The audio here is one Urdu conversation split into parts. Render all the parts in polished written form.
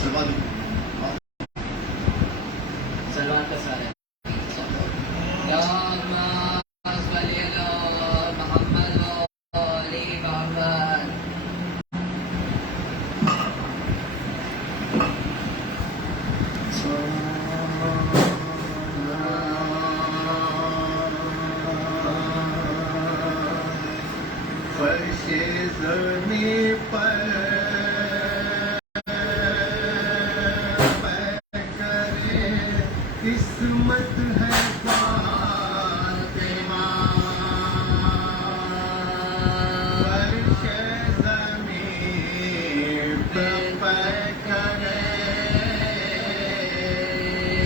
سلمان کا سارا محمد علی محمد فرش زمین پر قسمت ہے فاطمہ فرش زمین پہ کرے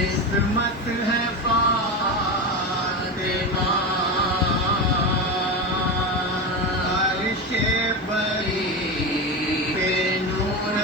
قسمت ہے فاطمہ عرش بری پہ نور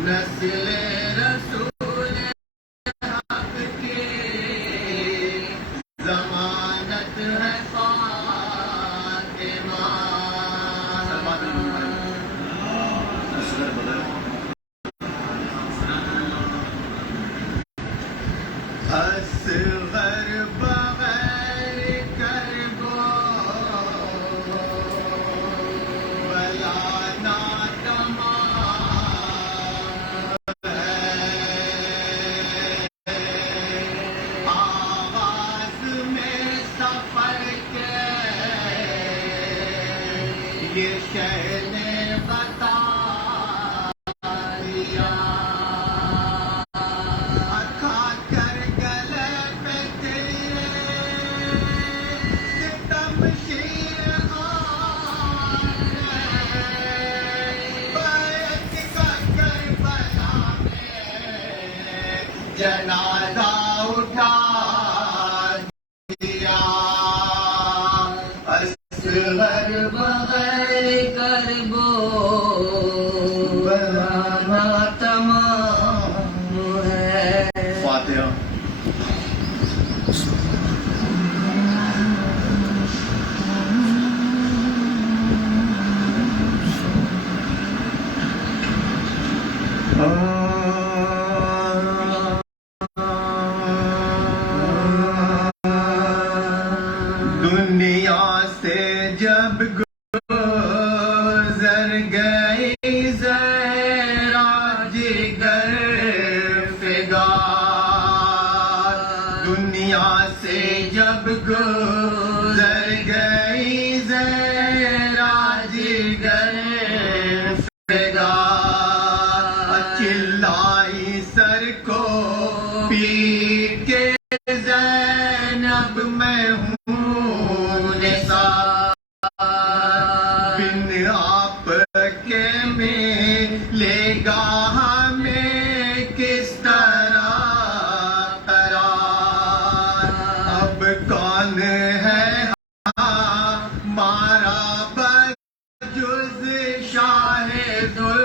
نسل رسول حق کی ضمانت ہے فاطمہ اصغر بغیر کربو ولا ناتما یہ شہر نے بتا دیا کھا کر گلے پہ تیرے ستم شیر بیعت کا کربلا میں جنازہ اٹھا دیا اصغر بغیر کربو بنانا تمام ہے فاتحہ دنیا سے جب گزر گئی زہرا جگر فگار دنیا سے جب گزر گئی زہرا جگر فگار چلائی سر کو پیٹ کے زینب میں ہوں بن آپ کے ملے گا ہمیں کس طرح قرار اب کون ہے ہمارا بجز شاہد الفقار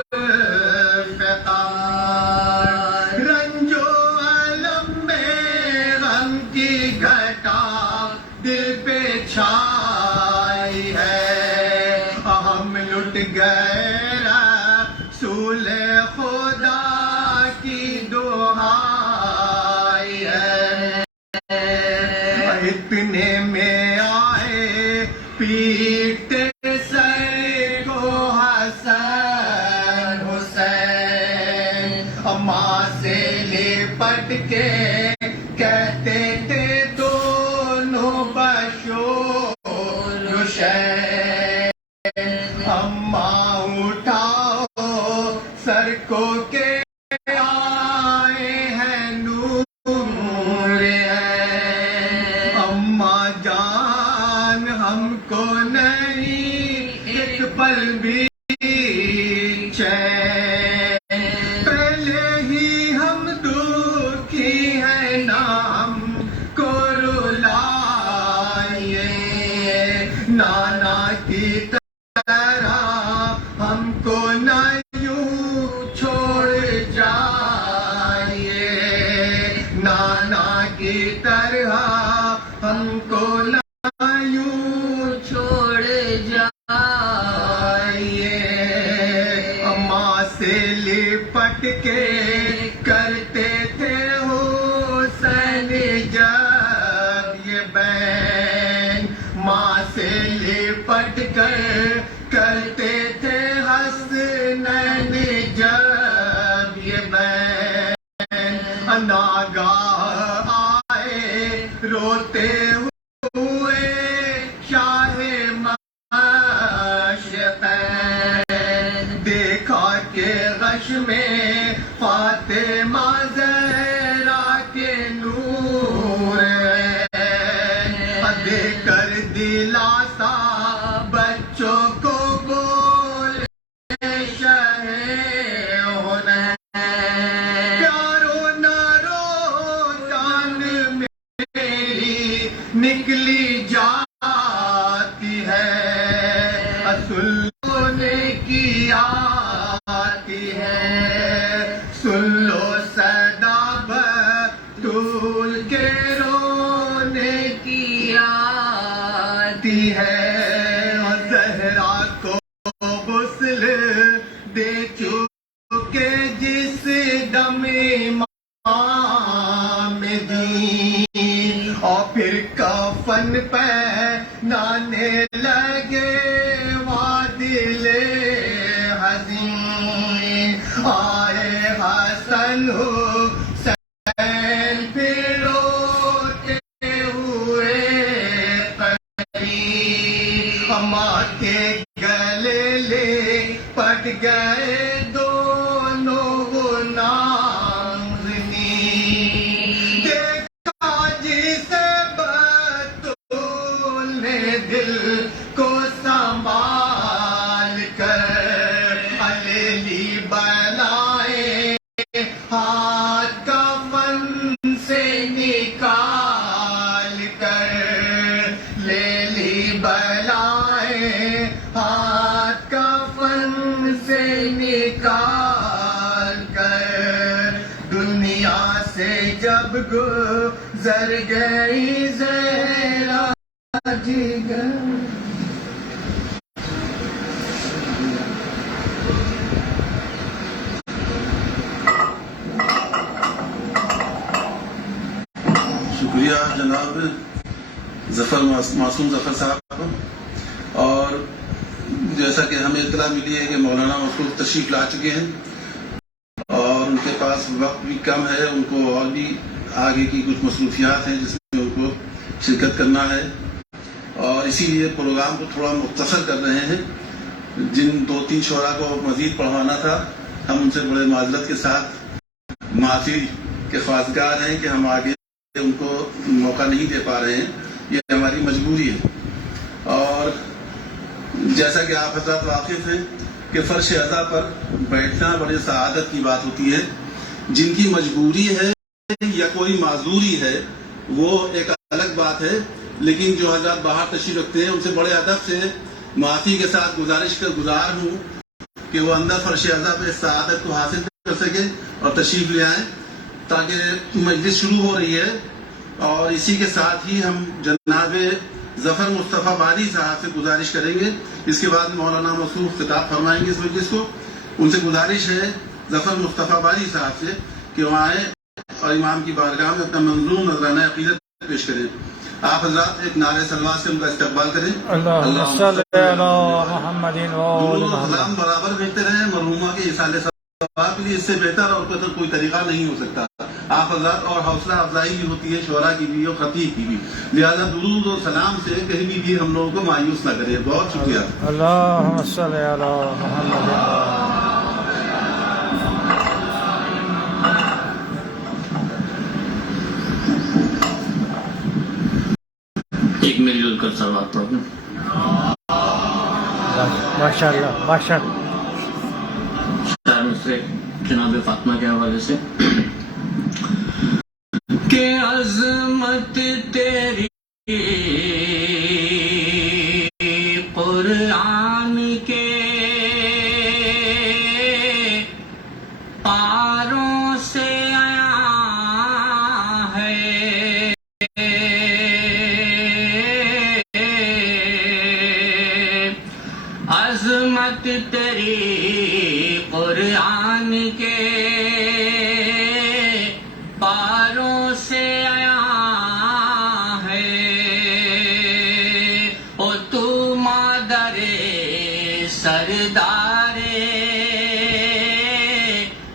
رنج و علم میں غم کی گھٹا دل پہ چھائی ہے ہم لٹ گئے رسول خدا کی دہائی ہے اتنے میں آئے پیٹتے سر کو حسن حسین ماں سے لپٹ کے کہتے تھے دونوں بشور شین اماں اٹھاؤ سر کو کے آئے ہیں نور ہے لپٹ کے کرتے تھے حسین جب یہ بین ماں سے لپٹ کر کرتے تھے حسنین جب یہ بین ناگاہ آئے روتے ہوئے شاہ دیکھا کہ غش میں فاطمہ زہرا کے نور دے کر دلاسا بچوں کو بولے شہ حنین پیارو نہ رو جان میری نکلی جاتی ہے سننے کی آتی ہے سن لو صدا بطول کے رونے کی آتی ہے زہرا کو غسل دے چکے جس دم امام دی اور پھر کفن پہنانے لگے دل حزین آئے حسن حسین پھر روتے ہوئے قریب ماں کے گلے لے پٹ گئے دونوں نازنین دیکھا جسے بطول نے دل کو سنبھال کر علیلی بلائے ہاتھ کفن سے نکال کر لیلی بلائے ہاتھ کفن سے نکال کر دنیا سے جب گزر گئی زہرا جگر شکریہ جناب ظفر معصوم ظفر صاحب کو اور جیسا کہ ہمیں اطلاع ملی ہے کہ مولانا مفروض تشریف لا چکے ہیں اور ان کے پاس وقت بھی کم ہے ان کو اور بھی آگے کی کچھ مصروفیات ہیں جس میں ان کو شرکت کرنا ہے اور اسی لیے پروگرام کو تھوڑا مختصر کر رہے ہیں جن 2-3 شعراء کو مزید پڑھوانا تھا ہم ان سے بڑے معذرت کے ساتھ معافی کے خواستگار ہیں کہ ہم آگے ان کو موقع نہیں دے پا رہے ہیں یہ ہماری مجبوری ہے اور جیسا کہ آپ حضرات واقف ہیں کہ فرش عزا پر بیٹھنا بڑے سعادت کی بات ہوتی ہے جن کی مجبوری ہے یا کوئی معذوری ہے وہ ایک الگ بات ہے لیکن جو حضرات باہر تشریف رکھتے ہیں ان سے بڑے ادب سے معافی کے ساتھ گزارش کر گزار ہوں کہ وہ اندر فرش عزا پہ سعادت کو حاصل کر سکے اور تشریف لے آئیں تاکہ مجلس شروع ہو رہی ہے اور اسی کے ساتھ ہی ہم جناب ظفر مصطفیٰ باری صاحب سے گزارش کریں گے اس کے بعد مولانا مصروف خطاب فرمائیں گے اس مجلس کو ان سے گزارش ہے ظفر مصطفیٰ باری صاحب سے کہ وہ آئیں اور امام کی بارگاہ میں اپنا منظور نذرانہ عقیدت پیش کریں آپ حضرات ایک نعرہ سلوات سے ان کا استقبال کریں اللہم صلی علی محمد سلام برابر بھیجتے رہیں مرحومہ کے اصالے ثواب کے لیے اس سے بہتر اور کوئی طریقہ نہیں ہو سکتا آپ حضرات اور حوصلہ افزائی بھی ہوتی ہے شعراء کی بھی اور خطیب کی بھی لہذا درود و سلام سے کہیں بھی ہم لوگوں کو مایوس نہ کرے بہت شکریہ اللہم صلی علی محمد ایک مل جل کر سلوات پڑھ دیں ماشاء اللہ ماشاء اللہ شاعر مصر جناب فاطمہ کے حوالے سے کہ عظمت تیری قرآن کے پاروں سے آیا ہے عظمت تیری قرآن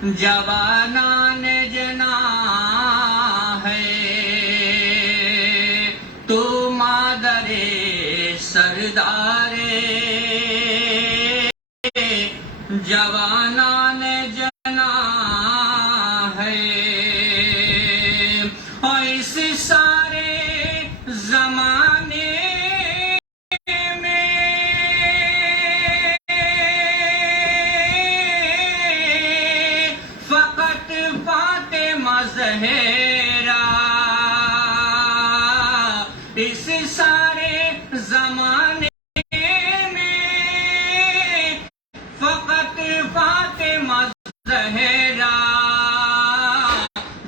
جوانان جنا ہے تو مادر سردار جوانان جنا ہے اور اس سارے زمانے میں فقط فاطمہ زہرا اس سارے زمانے فقط فاطمہ زہرا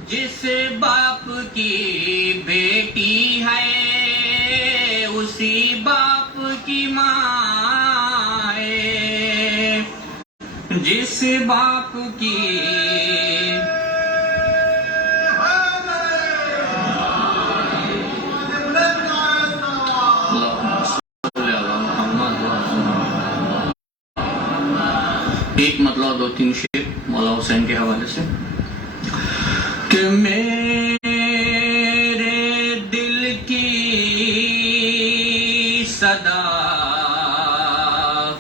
جس باپ کی بیٹی ہے اسی باپ کی ماں ہے جس باپ کی ایک مطلب دو تین شعر مولا حسین کے حوالے سے کہ میرے دل کی صدا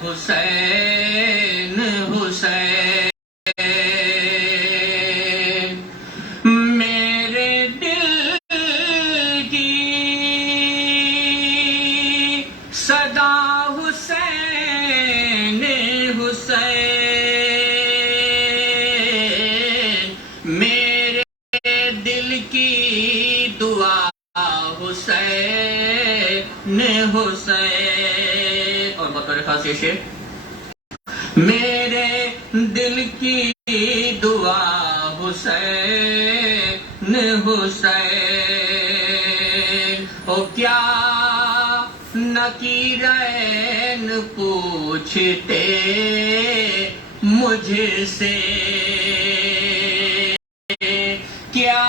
حسین حسین میرے دل کی صدا حسین حسین میرے دل کی دعا حسین حسین اور بطور خاص یہ شعر میرے دل کی دعا حسین حسین او کیا نکیرین پوچھتے مجھ سے کیا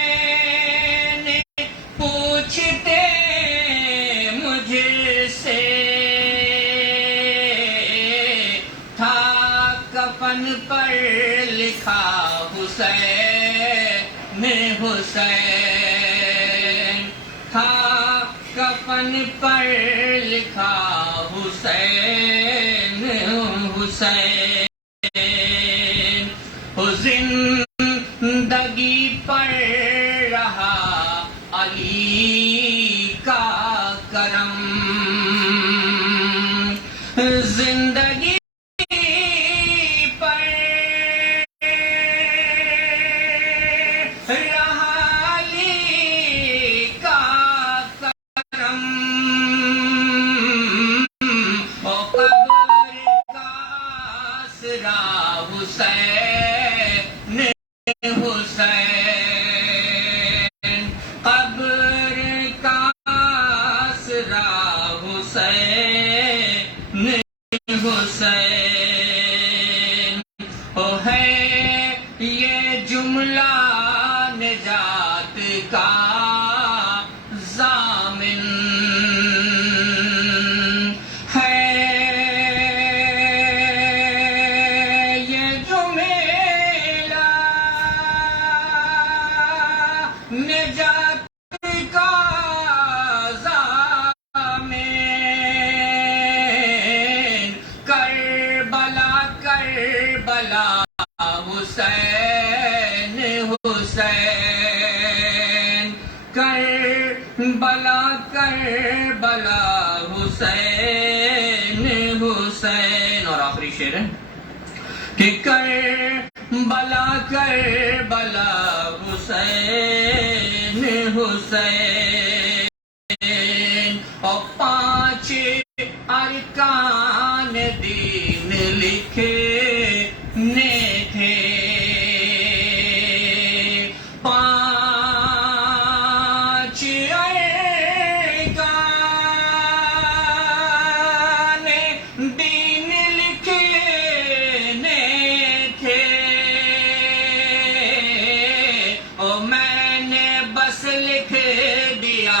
نکیرین پوچھتے مجھ سے تھا کفن پر لکھا حسین حسین تھا کفن پر لکھا حسین حسین ہو زندگی پر رہا علی کا کرم زندگی پر رہا علی کا کرم او قبر کا آسرا حسین حسین قبر کا آسرا حسین حسین او ہے یہ جملہ نجات کا ضامن ہے یہ جملہ نجات کا ضامن کربلا کربلا حسین حسین کربلا کربلا حسین حسین اور آخری شعر ہے کہ کربلا کربلا حسین حسین اور 5 ارکان دین لکھے نے تھے 5 ارکان دین لکھنے تھے او میں نے بس لکھ دیا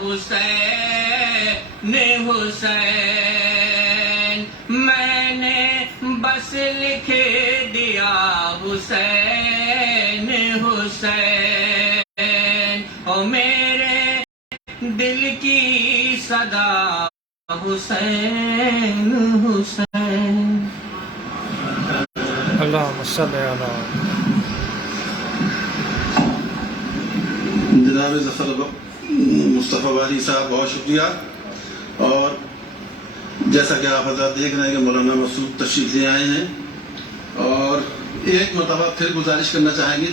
حسین حسین میں نے بس لکھ دیا حسین حسین او میرے دل کی صدا حسین حسین اللهم صل على جناب ظفر مصطفیٰ والی صاحب بہت شکریہ. اور جیسا کہ آپ حضرات دیکھ رہے ہیں کہ مولانا مسعود تشریف لے آئے ہیں، اور ایک مرتبہ پھر گزارش کرنا چاہیں گے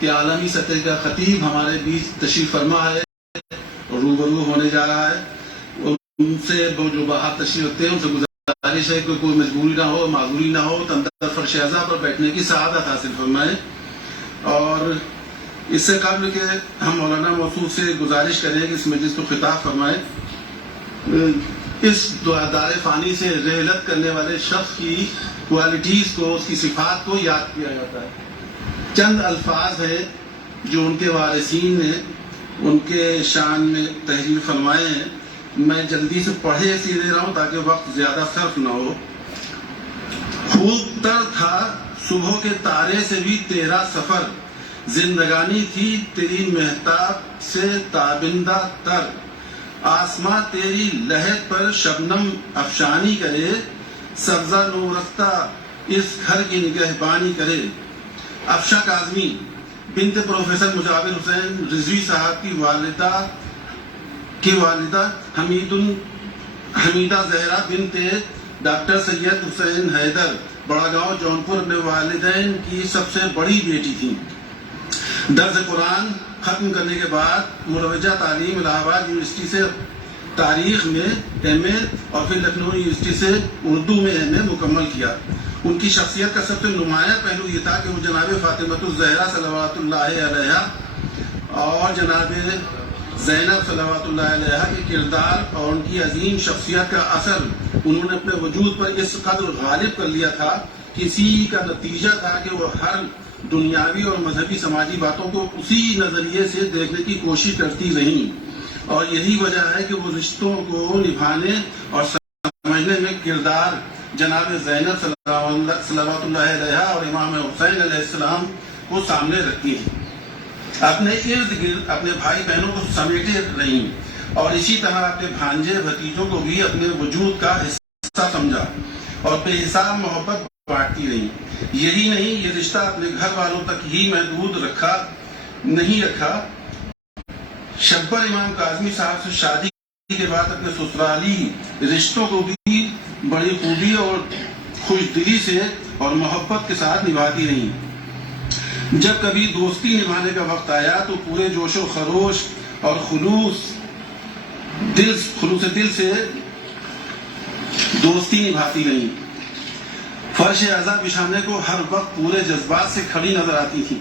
کہ عالمی سطح کا خطیب ہمارے بیچ تشریف فرما ہے اور روبرو ہونے جا رہا ہے. ان سے جو باہر تشریف رکھتے ہیں ان سے گزارش ہے کہ کوئی مجبوری نہ ہو، معذوری نہ ہو، تو اندر فرش اعظم پر بیٹھنے کی سعادت حاصل فرمائیں. اور اس سے قبل کہ ہم مولانا مسعود سے گزارش کریں کہ اس مجلس کو خطاب فرمائیں، اس دار فانی سے رحلت کرنے والے شخص کی کوالٹیز کو، اس کی صفات کو یاد کیا جاتا ہے. چند الفاظ ہیں جو ان کے وارثین نے ان کے شان میں تحریر فرمائے ہیں. میں جلدی سے پڑھے اس لیے دے رہا ہوں تاکہ وقت زیادہ صرف نہ ہو. خوب تر تھا صبح کے تارے سے بھی تیرا سفر، زندگانی تھی تیری مہتاب سے تابندہ تر، آسماں تیری لہر پر شبنم افشانی کرے، سبزہ نورفتہ اس گھر کی نگہبانی کرے. افشا کاظمی بنت پروفیسر مجاور حسین رضوی صاحب کی والدہ حمیدہ زہرا بنت ڈاکٹر سید حسین حیدر بڑا گاؤں جونپور اپنے والدین کی سب سے بڑی بیٹی تھی. درس قرآن ختم کرنے کے بعد مروجہ تعلیم الہ آباد یونیورسٹی سے تاریخ میں ایم اے اور پھر لکھنؤ یونیورسٹی سے اردو میں ایم اے مکمل کیا. ان کی شخصیت کا سب سے نمایاں پہلو یہ تھا کہ وہ جناب فاطمۃ الزہرا صلوات اللہ علیہا اور جناب زینب صلوات اللہ علیہا کے کردار اور ان کی عظیم شخصیت کا اثر انہوں نے اپنے وجود پر اس قدر غالب کر لیا تھا کہ اسی کا نتیجہ تھا کہ وہ ہر دنیاوی اور مذہبی سماجی باتوں کو اسی نظریے سے دیکھنے کی کوشش کرتی رہیں. اور یہی وجہ ہے کہ وہ رشتوں کو نبھانے اور سمجھنے میں کردار جناب زینب صلوات اللہ علیہا اور امام حسین علیہ السلام کو سامنے رکھتی ہیں. اپنے ارد گرد اپنے بھائی بہنوں کو سمیٹے رہیں اور اسی طرح اپنے بھانجے بھتیجوں کو بھی اپنے وجود کا حصہ سمجھا اور بے حساب محبت بانٹتی رہیں. یہی نہیں، یہ رشتہ اپنے گھر والوں تک ہی محدود نہیں رکھا. شبر امام کاظمی صاحب سے شادی کے بعد اپنے سسرالی رشتوں کو بھی بڑی خوبی اور خوش دلی سے اور محبت کے ساتھ نبھاتی رہیں. جب کبھی دوستی نبھانے کا وقت آیا تو پورے جوش و خروش اور خلوص دل سے دوستی نبھاتی رہیں. فرش اعضا بچھانے کو ہر وقت پورے جذبات سے کھڑی نظر آتی تھی.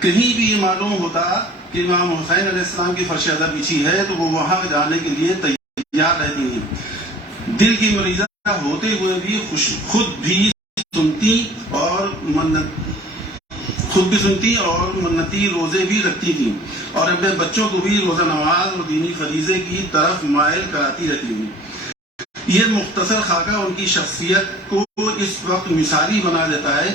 کہیں بھی یہ معلوم ہوتا کہ امام حسین علیہ السلام کی فرش اعضا بچھی ہے تو وہ وہاں جانے کے لیے تیار رہتی تھی. دل کی مریضہ ہوتے ہوئے بھی خود بھی سنتی اور منتی روزے بھی رکھتی تھی اور اپنے بچوں کو بھی روزہ نماز اور دینی فریضے کی طرف مائل کراتی رہتی تھی. یہ مختصر خاکہ ان کی شخصیت کو اس وقت مثالی بنا دیتا ہے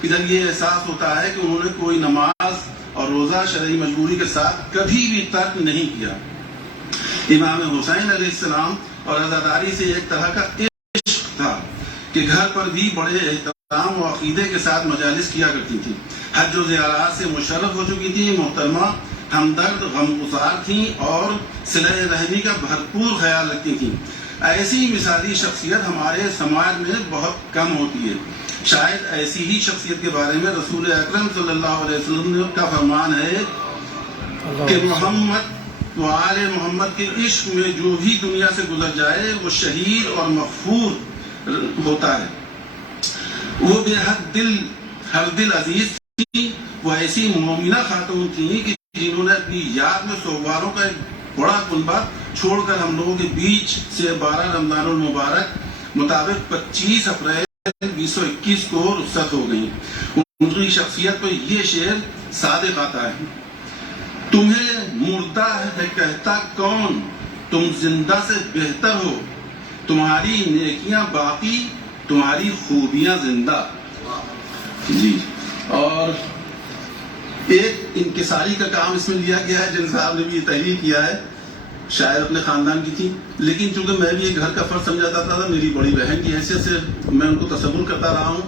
کہ جب یہ احساس ہوتا ہے کہ انہوں نے کوئی نماز اور روزہ شرعی مجبوری کے ساتھ کبھی بھی ترک نہیں کیا. امام حسین علیہ السلام اور عزاداری سے ایک طرح کا عشق تھا کہ گھر پر بھی بڑے احترام و عقیدے کے ساتھ مجالس کیا کرتی تھی. حج و زیارات سے مشرف ہو چکی تھی. محترمہ ہمدرد غمگسار تھیں اور صلہ رحمی کا بھرپور خیال رکھتی تھیں. ایسی مثالی شخصیت ہمارے سماج میں بہت کم ہوتی ہے. شاید ایسی ہی شخصیت کے بارے میں رسول اکرم صلی اللہ علیہ وسلم کا فرمان ہے کہ محمد و آل محمد کے عشق میں جو بھی دنیا سے گزر جائے وہ شہید اور مغفور ہوتا ہے. وہ بے حد ہر دل عزیز تھی. وہ ایسی مومنہ خاتون تھی کہ جنہوں نے اپنی یاد میں سوگواروں کا ایک بڑا کنبہ چھوڑ کر ہم لوگوں کے بیچ سے 12 رمضان المبارک مطابق 25 اپریل 2021 کو رخصت ہو گئی. ان کی شخصیت پر یہ شعر صادق آتا ہے: تمہیں مردہ ہے کہتا کون، تم زندہ سے بہتر ہو، تمہاری نیکیاں باقی، تمہاری خوبیاں زندہ. جی، اور ایک انکساری کا کام اس میں لیا گیا ہے. جن صاحب نے بھی یہ تحریر کیا ہے، شاید اپنے خاندان کی تھی، لیکن چونکہ میں بھی ایک گھر کا فرد سمجھا جاتا تھا، میری بڑی بہن کی حیثیت سے میں ان کو تصور کرتا رہا ہوں.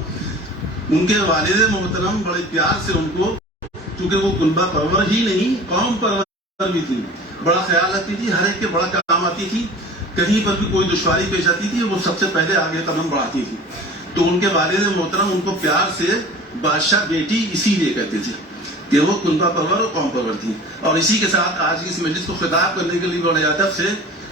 ان کے والد محترم بڑے پیار سے ان کو، چونکہ وہ کنبہ پرور ہی نہیں قوم پرور بھی تھی، بڑا خیال رکھتی تھی، ہر ایک کے بڑا کام آتی تھی. کہیں پر بھی کوئی دشواری پیش آتی تھی وہ سب سے پہلے آگے قدم بڑھاتی تھی. تو ان کے والد محترم ان کو پیار سے بادشاہ بیٹی اسی لیے کہتے تھے کہ وہ کنبہ پرور اور قوم پرور تھی. اور اسی کے ساتھ آج کی اس مجلس کو خطاب کرنے کے لیے بڑے ادب سے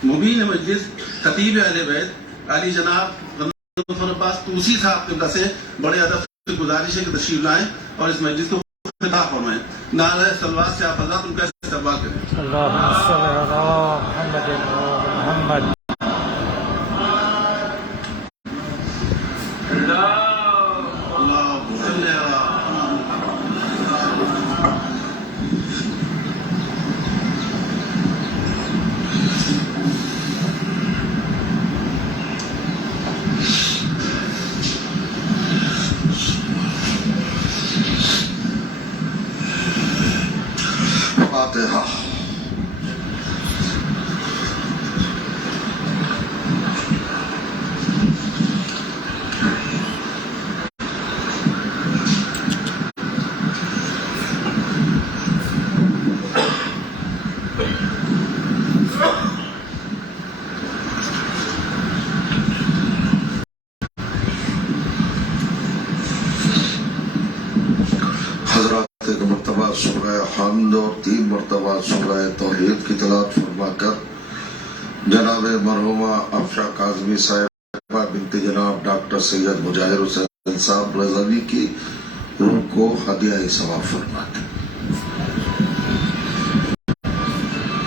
مبین مجلس خطیب اہل بیت علی جناب غنی عباس طوسی صاحب قبلہ سے بڑے ادب سے گزارش ہے کہ تشریف لائیں اور اس مجلس کو خطاب فرمائیں. نعرہ صلوات سے آپ حضرات ان کا استقبال کریں. اللهم صل على محمد وآل محمد. اللهم صل علی فاتحہ. حضرات ایک مرتبہ سورہ حمد اور 3 مرتبہ سورہ توحید کی تلاوت فرما کر جناب مرحومہ افشا کاظمی صاحبہ بنت جناب ڈاکٹر سید مجاہر حسین صاحب رضوی کی روح کو ہدیہ ثواب فرماتے.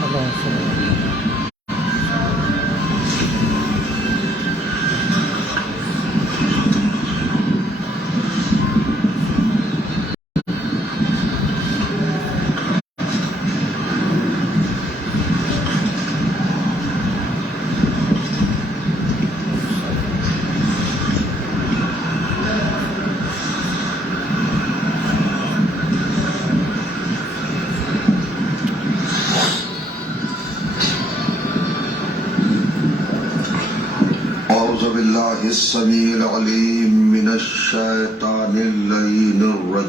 اللهم صل على أعوذ بالله السميع العليم من الشيطان اللعين الرجيم.